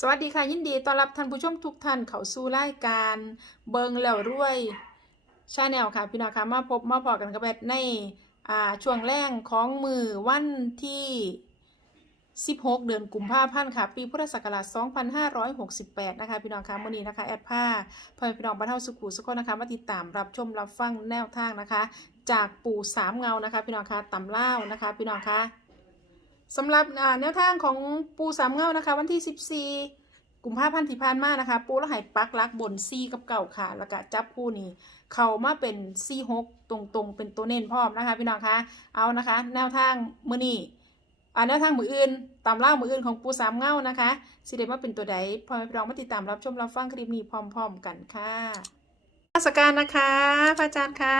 สวัสดีค่ะ ยินดีต้อนรับท่านผู้ชมทุกท่านเข้าสู่รายการเบิงแล้วรวยชาแนลค่ะ พี่น้องค่ะมาพบมาพอกันกับแบทในอ่าช่วงแรกของมือวันที่ 16 เดือนกุมภาพันธ์ค่ะ ปีพุทธศักราช 2568 นะคะ พี่น้องค่ะมื้อนี้นะคะ แอดผ้าพ่อแม่พี่น้องบ้านเฮาสุขุสุขนะคะมาติดตามรับชมรับฟังแนวทางนะคะ จากปู่สามเงานะคะ พี่น้องค่ะตำเล่านะคะ พี่น้องค่ะ สำหรับแนวทางของปูสามเงานะคะ วันที่ 14กุมภาพันธ์ที่ผ่านมานะคะ ปูแล้วหายปักลักบนซีกับเก่าค่ะ แล้วก็จับคู่นี้เข้ามาเป็นซีหกตรงๆ เป็นตัวเน้นพร้อมนะคะ พี่น้องคะเอานะคะ แนวทางมือนี้อ่าแนวทางมืออื่น ตามล่ามืออื่นของปูสามเงานะคะสิเดมาเป็นตัวใดพอพี่น้องมาติดตามรับชมรับฟังคลิปนี้พร้อม ๆ กันค่ะ สการนะคะพระอาจารย์คะ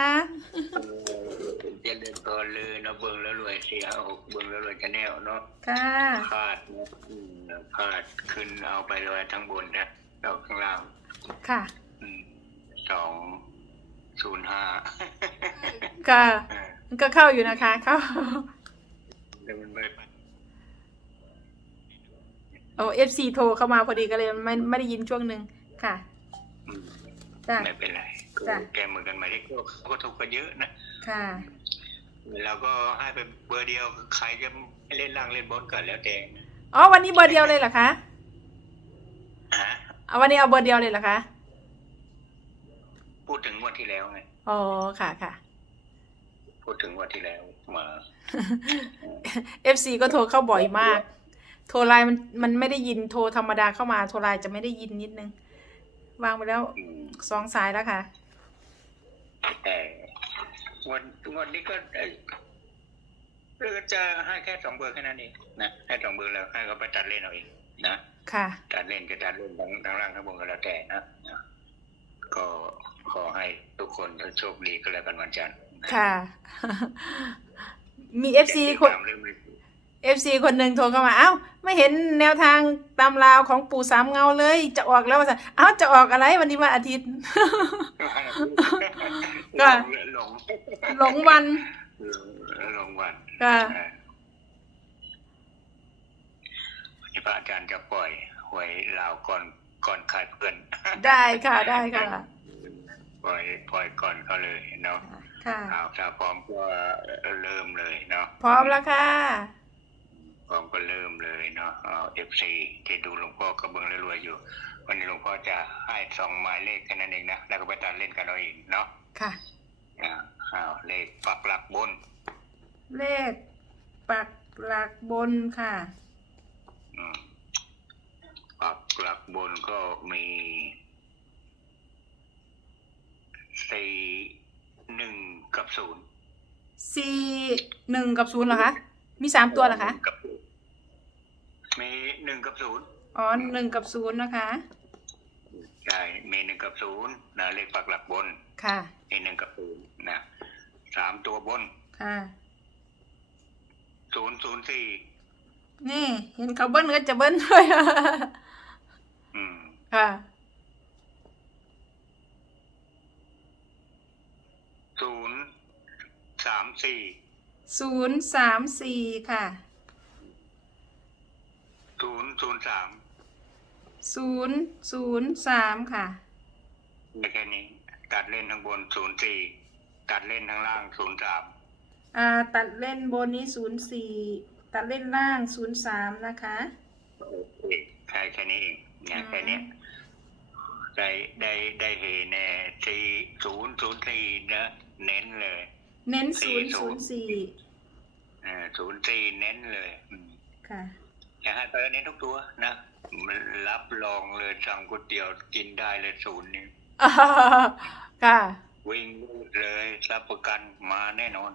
เจริญพรเลยเนาะเบิ่งแล้วรวยเสียหกเบิ่งแล้วรวยจะแนวเนาะค่ะพาดเนาะอืมพาดขึ้นเอาไปลอยทั้งบนนะเราข้างล่างค่ะอืมสองศูนย์ห้าค่ะเออมันก็เข้าอยู่นะคะเข้าแล้วมันไม่ไปโอ้เอฟซีโทรเข้ามาพอดีก็เลยไม่ไม่ได้ยินช่วงหนึ่งค่ะอืม จ้ะไม่เป็นไรก็จ้ะ แกเหมือนกันไหมที่ก็ก็ทุกข์กันเยอะนะค่ะเราก็ให้ไปเบอร์เดียวใครจะเล่นล่างเล่นบนก่อนแล้วแต่อ๋อวันนี้เบอร์เดียวเลยเหรอคะฮะเอาวันนี้เอาเบอร์เดียวเลยเหรอคะพูดถึงงวันที่แล้วไงอ๋อค่ะค่ะ พูดถึงงวันที่แล้วมา FC ก็โทรเข้าบ่อยมาก โทรไลน์มันมันไม่ได้ยินโทรธรรมดาเข้ามาโทรไลน์จะไม่ได้ยินนิดนึง วางไปแล้วอืมสองสายแล้วค่ะแต่วันวันนี้ก็เอ่อเรือจะให้แค่สองเบอร์แค่นั้นเองนะให้สองเบอร์แล้วให้เขาไปตัดเล่นเอาเองนะ ค่ะตัดเล่นก็ตัดเล่นทั้งทั้งล่างทั้งบนก็แล้วแต่นะนะก็ขอให้ทุกคนโชคดีก็แล้วกันวันจันทร์นะค่ะ มี FC อย่าคนตามเรื่อง เลย FC คนหนึ่งโทรเข้ามา เอ้า ไม่เห็นแนวทางตามราวของปู่สามเงาเลย จะออกแล้วว่าจะเอ้า จะออกอะไรวันนี้วันอาทิตย์ ก็ หลงหลงวัน หลงหลงวันค่ะอ่าวันนี้พระอาจารย์จะปล่อยหวยลาวก่อนก่อนใครเพื่อน ได้ค่ะ ได้ค่ะ ปล่อยปล่อยก่อนเขาเลยเนาะค่ะเอาถ้าพร้อมก็เริ่มเลยเนาะ พร้อมแล้วค่ะ พร้อมก็เริ่มเลยเนาะเอาเอฟซีที่ดูหลวงพ่อกระเบื้องรวยๆอยู่ วันนี้หลวงพ่อจะให้สองหมายเลขแค่นั้นเองนะ แล้วก็ไปตัดเล่นกันเอาเองเนาะ ค่ะอ่าเอาเลขปักหลักบน เลขปักหลักบนค่ะ อืมปักหลักบนก็มีสี่หนึ่งกับศูนย์สี่หนึ่งกับศูนย์เหรอคะ มีสามตัวเหรอคะ กับศูนย์ มีหนึ่งกับศูนย์อ๋อหนึ่งกับศูนย์นะคะ ใช่ มีหนึ่งกับศูนย์นะเลขปักหลักบน ค่ะ มีหนึ่งกับศูนย์นะสามตัวบน ค่ะศูนย์ศูนย์สี่นี่ เห็นเขาเบิ้ลก็จะเบิ้ลด้วยอืม ค่ะศูนย์สามสี่ศูนย์สามสี่ค่ะ ศูนย์ศูนย์สามศูนย์ศูนย์สามค่ะ แค่นี้ ตัดเล่นข้างบนศูนย์สี่ตัดเล่นข้างล่างศูนย์สามอ่า ตัดเล่นบนนี้ศูนย์สี่ตัดเล่นล่างศูนย์สามนะคะโอเคแค่แค่นี้เองเนี่ยอืมแค่เนี้ยได้ได้ได้เห็นแน่สี่ศูนย์ศูนย์สี่นะเน้นเลย เน้นสี่ศูนย์ศูศูนนย์ย์สี่อ่าศูนย์สี่เน้นเลยอืมค่ะ อย่าให้ไปเน้นทุกตัวนะมันรับรองเลยสั่งก๋วยเตี๋ยวกินได้เลยศูนย์นี้ค่ะวิ่งเลยรับประกันมาแน่นอน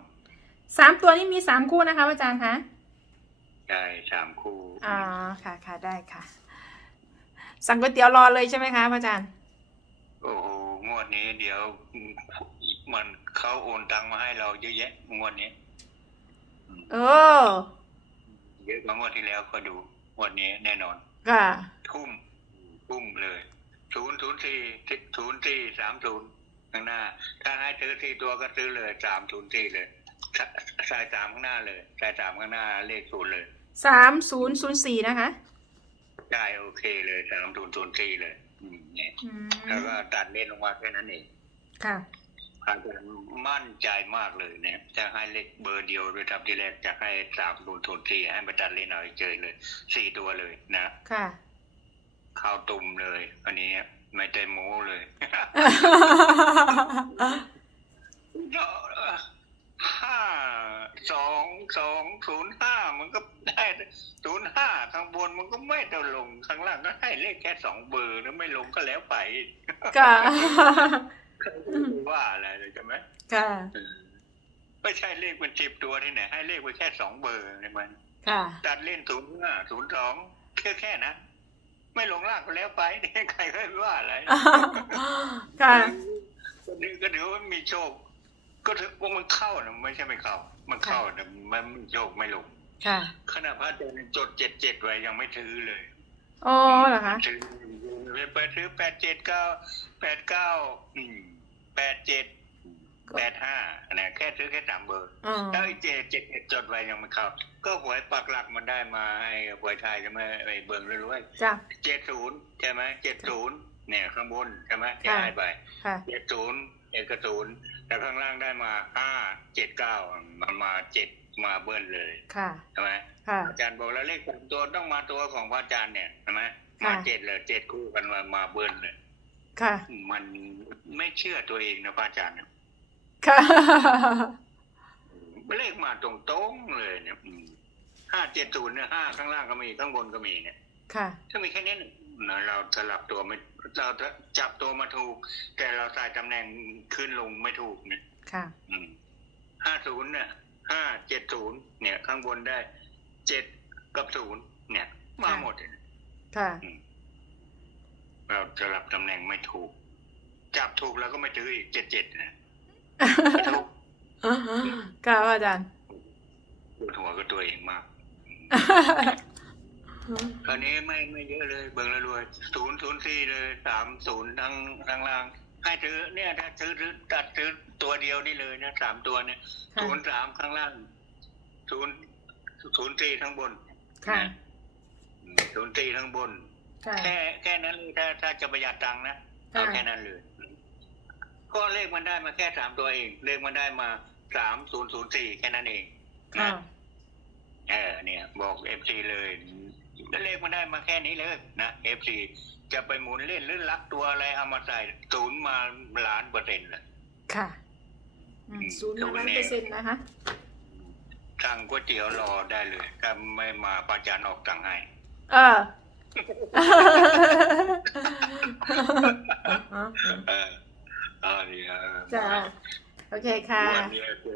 สามตัวนี้มีสามคู่นะคะอาจารย์คะใช่สามคู่อ๋อค่ะค่ะได้ค่ะ สั่งก๋วยเตี๋ยวรอเลยใช่ไหมคะอาจารย์ โอ้โหงวดนี้เดี๋ยวมันเขาโอนตังมาให้เราเยอะแยะงวดนี้ เออ เยอะกว่างวดที่แล้วก็ดูงวดนี้แน่นอน ค่ะ ทุ่มทุ่มเลยศูนย์ศูนย์สี่ศูนย์สี่สามศูนย์ข้างหน้า ถ้าให้ซื้อที่ตัวก็ซื้อเลยสามศูนย์สี่เลยใส่สามข้างหน้าเลยใส่สามข้างหน้าเลขศูนย์เลยสามศูนย์ศูนย์สี่นะคะได้โอเคเลยสามศูนย์ศูนย์สี่เลย อืมเนี่ยอืแล้วมก็ตัดเล่นลงมาแค่นั้นเองค่ะ อาจารย์มั่นใจมากเลยเนี่ย จะให้เลขเบอร์เดียวด้วยครับที่แรกจะให้สามศูนย์ศูนย์สี่ให้มาตัดเล่นเอาเฉยเลยสี่ตัวเลยนะค่ะเข้าตุ่มเลยอันนี้ไม่ได้โม้เลยห้าสองสองศูนย์ห้ามันก็ได้ศูนย์ห้าข้างบนมันก็ไม่ได้ลงข้างล่างก็ให้เลขแค่สองเบอร์แล้วไม่ลงก็แล้วไปค่ะ ว่าอะไรเลยใช่ไหม ค่ะไม่ใช่เลขเป็นสิบตัวที่ไหนให้เลขไปแค่สองเบอร์ในมันค่ะตัดเล่นศูนย์ห้าศูนย์สองแค่แค่นั้นไม่ลงล่างก็แล้วไปใครก็ไม่ว่าอะไรค่ะก็ถือก็ถือว่ามีโชค ก็ถือว่ามันเข้านะไม่ใช่ไม่เข้า มันเข้าแต่มันไม่โชคไม่ลงค่ะขณะพระอาจารย์จดเจ็ดเจ็ดไว้ยังไม่ถือเลยอ๋อเหรอคะถือไปซื้อแปดเจ็ดเก้าแปดเก้าแปดเจ็ด แปดห้านะแค่ซื้อแค่สามเบอร์อ๋อแล้วไอ้เจ็ดเจ็ดเจ็ดจดไว้ยังไม่เข้าก็หวยปักหลักมันได้มาไอ้หวยไทยใช่ไหมไอ้เบิร์รวยจ้ะเจ็ดศูนย์ใช่ไหมเจ็ดศูนย์เนี่ยข้างบนใช่ไหมค่ะย้ายไปค่ะเจ็ดศูนย์เอกศูนย์แล้วข้างล่างได้มาห้าเจ็ดเก้ามันมาเจ็ดมาเบิ้ลเลยค่ะใช่ไหมค่ะอาจารย์บอกแล้วเลขสามตัวต้องมาตัวของพระอาจารย์เนี่ยใช่ไหมค่ะมาเจ็ดเลยเจ็ดคู่กันมามาเบิ้ลเลยค่ะ มันไม่เชื่อตัวเองนะพระอาจารย์ ค่ะ เลขมาตรงๆเลยเนี่ยห้าเจ็ดศูนย์เนี่ยห้าข้างล่างก็มีข้างบนก็มีเนี่ย ค่ะ ถ้ามีแค่นี้นะเราสลับตัวไม่เราจับตัวมาถูก แต่เราใส่ตำแหน่งขึ้นลงไม่ถูกเนี่ยค่ะห้าศูนย์เนี่ยห้าเจ็ดศูนย์เนี่ย ข้างบนได้เจ็ดกับศูนย์เนี่ย มาหมดเลยค่ะเราสลับตำแหน่งไม่ถูก จับถูกแล้วก็ไม่ถืออีกเจ็ดเจ็ดนะถูก ค่ะอาจารย์ปวดหัวกับตัวเองมากคราวนี้ไม่ไม่เยอะเลย เบิ่งแล้วรวยศูนย์ศูนย์สี่เลยสามศูนย์ทั้งทั้งล่างให้ถือเนี่ยถ้าซื้อซื้อตัดซื้อตัวเดียวนี่เลยนะสามตัวเนี่ยค่ะศูนย์สามข้างล่างศูนย์ศูนย์สี่ข้างบนค่ะศูนย์สี่ข้างบนค่ะแค่แค่นั้นเลยถ้าถ้าจะประหยัดตังค์นะเอาค่ะแค่นั้นเลย ก็เลขมันได้มาแค่สามตัวเอง เลขมันได้มาสามศูนย์ศูนย์สี่แค่นั้นเองค่ะนะเออเนี่ย บอกเอฟซีเลยเลขมันได้มาแค่นี้เลยนะเอฟซีจะไปหมุนเล่นหรือลักตัวอะไรเอามาใส่ศูนย์มาล้านเปอร์เซ็นต์เลยค่ะอืมศูนย์มาล้านเปอร์เซ็นต์นะคะสั่งก๋วยเตี๋ยวรอได้เลยถ้าไม่มาปาจารย์ออกสั่งให้ เออ เออเอาดีเออ จ้า โอเคค่ะวันนี้จะ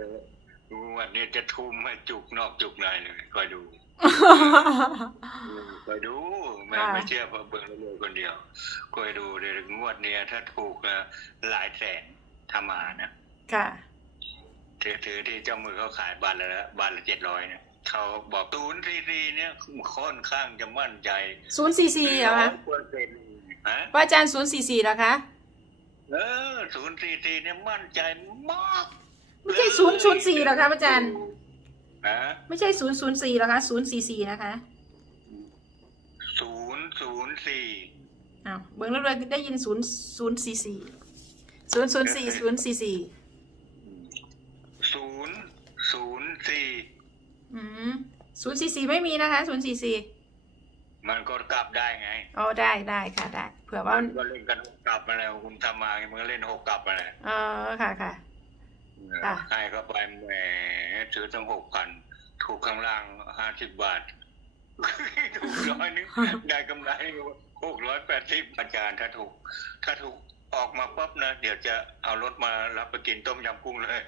วันนี้จะทุ่มให้จุกนอกจุกในเลยคอยดูคอยดูไม่ค่ะไม่เชื่อเพราะเบิ่งแล้วเลยคนเดียวคอยดูเดี๋ยวงวดเนี้ยถ้าถูกนะหลายแสนทำมานะค่ะถือถือที่เจ้ามือเขาขายบัตรละบัตรละเจ็ดร้อยเนี่ยเขาบอกศูนย์ซีซีเนี่ยค่อนข้างจะมั่นใจศูนย์สี่สี่เหรอคะเปอร์เซ็นต์ฮะพระอาจารย์ศูนย์สี่สี่เหรอคะ เออศูนย์ซีซีเนี่ยมั่นใจมากไม่ใช่ศูนย์ศูนย์สี่เหรอคะพระอาจารย์ฮะไม่ใช่ศูนย์ศูนย์สี่เหรอคะศูนย์สี่สี่นะคะศูนย์ศูนย์สี่อ้าวเบิ้งแล้วเลยได้ยินศูนย์ศูนย์สี่สี่ศูนย์ศูนย์สี่ศูนย์สี่สี่ศูนย์ศูนย์สี่อืมศูนย์สี่สี่ไม่มีนะคะศูนย์สี่สี่ มันก็กลับได้ไงอ๋อได้ได้ค่ะได้เผื่อว่ามันก็เล่นกันหกกลับมาแล้วคุณทำมาไงมันก็เล่นหกกลับมาแล้วเออค่ะค่ะค่ะให้เข้าไปแหมซื้อตั้งหกพันถูกข้างล่างห้าสิบบาทถูกร้อยนึงได้กำไรหกร้อยแปดสิบอาจารย์ถ้าถูก ถ้าถูกออกมาปั๊บนะ เดี๋ยวจะเอารถมารับไปกินต้มยำกุ้งเลย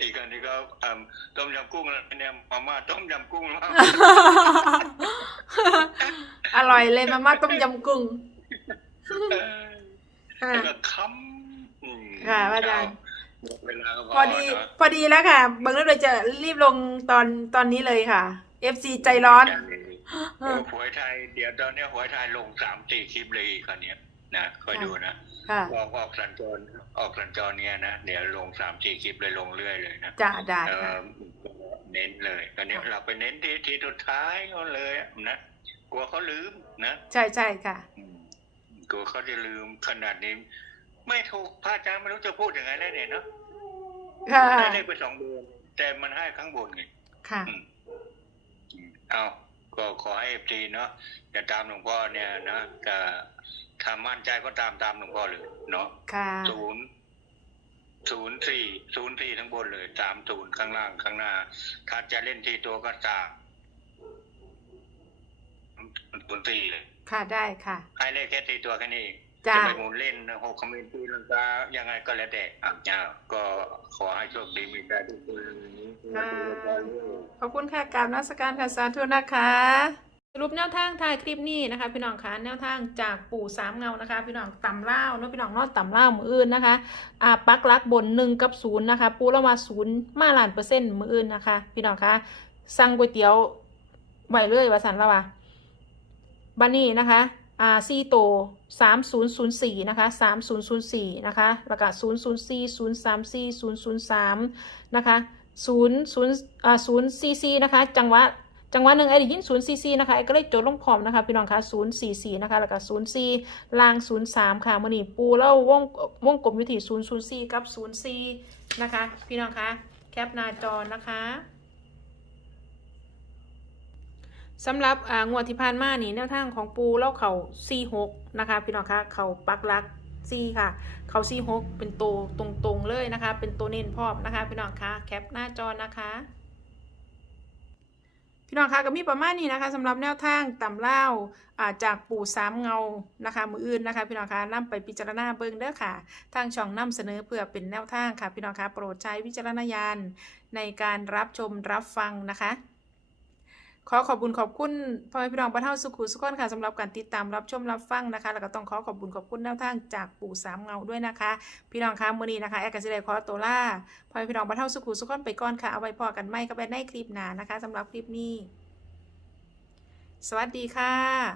อีกอันนี้ก็เอิ่มต้มยำกุ้งแล้วเนี่ยมาม่าต้มยำกุ้งแล้วอร่อยเลยมาม่าต้มยำกุ้งค่ะแล้วก็ค้ำอืมค่ะอาจารย์หมดเวลาก็พอดีเนาะพอดีแล้วค่ะเบิ้งแล้วเลยจะรีบลงตอนตอนนี้เลยค่ะ FC ใจร้อนโอ้หวยไทย เดี๋ยวตอนเนี้ยหวยไทยลงสามสี่คลิปเลยคันนี้ยนะคอยดูนะค่ะ ออกออกสัญจรออกสัญจรเนี่ยนะเดี๋ยวลงสามสี่คลิปเลยลงเรื่อยเลยนะจ้าได้เอค่ะอเน้นเลยตอนนี้ค่ะเราไปเน้นที่ที่สุดท้ายก็เลยนะกลัวเขาลืมนะใช่ใช่ค่ะอืมกลัวเขาจะลืมขนาดนี้ ไม่ถูกพระอาจารย์ไม่รู้จะพูดยังไงแล้วเนี่ยเนาะค่ะได้เลขไปสองเดือนแต่มันให้ข้างบนไงค่ะอืมอืมเอาก็ขอให้เอฟทีเนาะจะตามหลวงพ่อเนี่ยนะก็ ถ้ามั่นใจก็ตามตามหลวงพ่อเลยเนาะค่ะศูนย์ศูนย์สี่ศูนย์สี่ทั้งบนเลยสามศูนย์ข้างล่างข้างหน้า ถ้าจะเล่นที่ตัวก็สามศูนย์สี่เลยค่ะได้ค่ะ ให้เลขแค่สี่ตัวแค่นี้เองจ้าจะไปหมุนเล่นหกคอมเมนต์ตีลังกายังไงก็แล้วแต่อะเจ้าก็ขอให้โชคดีมีใจทุกคนค่ะขอบคุณค่ะกราบนักสการค่ะสาธุนะคะส รุปแนวทางถ่ายคลิปนี้นะคะ พี่น้องคะแนวทางจากปู่สามเงานะคะ พี่น้องต่ำเล่าเนาะพี่น้องนอต่ำเล่ามืออื่นนะคะอ่าปักลักบนหนึ่งกับศูนย์นะคะ ปูเรามาศูนย์มาล้านเปอร์เซ็นต์มืออื่นนะคะ พี่น้องคะสั่งก๋วยเตี๋ยวไหวเลยว่าสันละวะบันนี้นะคะอ่าซีโตสามศูนย์ศูนย์สี่นะคะสามศูนย์ศูนย์สี่นะคะแล้วก็ศูนย์ศูนย์สี่ศูนย์สามสี่ศูนย์ศูนย์สามนะคะศูนย์ศูนย์อ่าศูนย์ซีซีนะคะ จังหวะ จังหวะหนึ่งไอ้ได้ยินศูนย์ซีซีนะคะไอ้ก็เลยจดลงพร้อมนะคะพี่น้องคะศูนย์สี่สี่นะคะแล้วก็ศูนย์สี่ลางศูนย์สามค่ะมันนี่ปูเล่าวงวงกลมอยู่ที่ศูนย์ศูนย์สี่กับศูนย์สี่นะคะ พี่น้องคะแคปหน้าจอนะคะสำหรับอ่างวดที่ผ่านมานี่แนวทางของปูเล่าเขาสี่หกนะคะ พี่น้องคะเขาปักลักสี่ค่ะเขาสี่หกเป็นตัวตรงๆเลยนะคะ เป็นตัวเน้นพร้อมนะคะ พี่น้องคะแคปหน้าจอนะคะ พี่น้องคะก็มีประมาณนี้นะคะสำหรับแนวทางตำเล่าจากปู่สามเงานะคะมืออื่นนะคะ พี่น้องคะนำไปพิจารณาเบิ้งเด้อค่ะ ทางช่องนำเสนอเพื่อเป็นแนวทางค่ะ พี่น้องคะโปรดใช้วิจารณญาณในการรับชมรับฟังนะคะ ขอขอบคุญขอบคุณพ่อแม่พี่น้องประเท่าสุขุสุขอนค่ะสำหรับการติดตามรับชมรับฟังนะคะ แล้วก็ต้องขอขอบคุญขอบคุณแนวทางจากปู่สามเงาด้วยนะคะ พี่น้องคะมื้อนี้นะคะแอร์กันสิได้ขอตัวล่าพ่อแม่พี่น้องประเท่าสุขุสุขอนไปก่อนค่ะเอาไว้พอกันไม่ก็ไปในคลิปหน้านะคะสำหรับคลิปนี้ สวัสดีค่ะ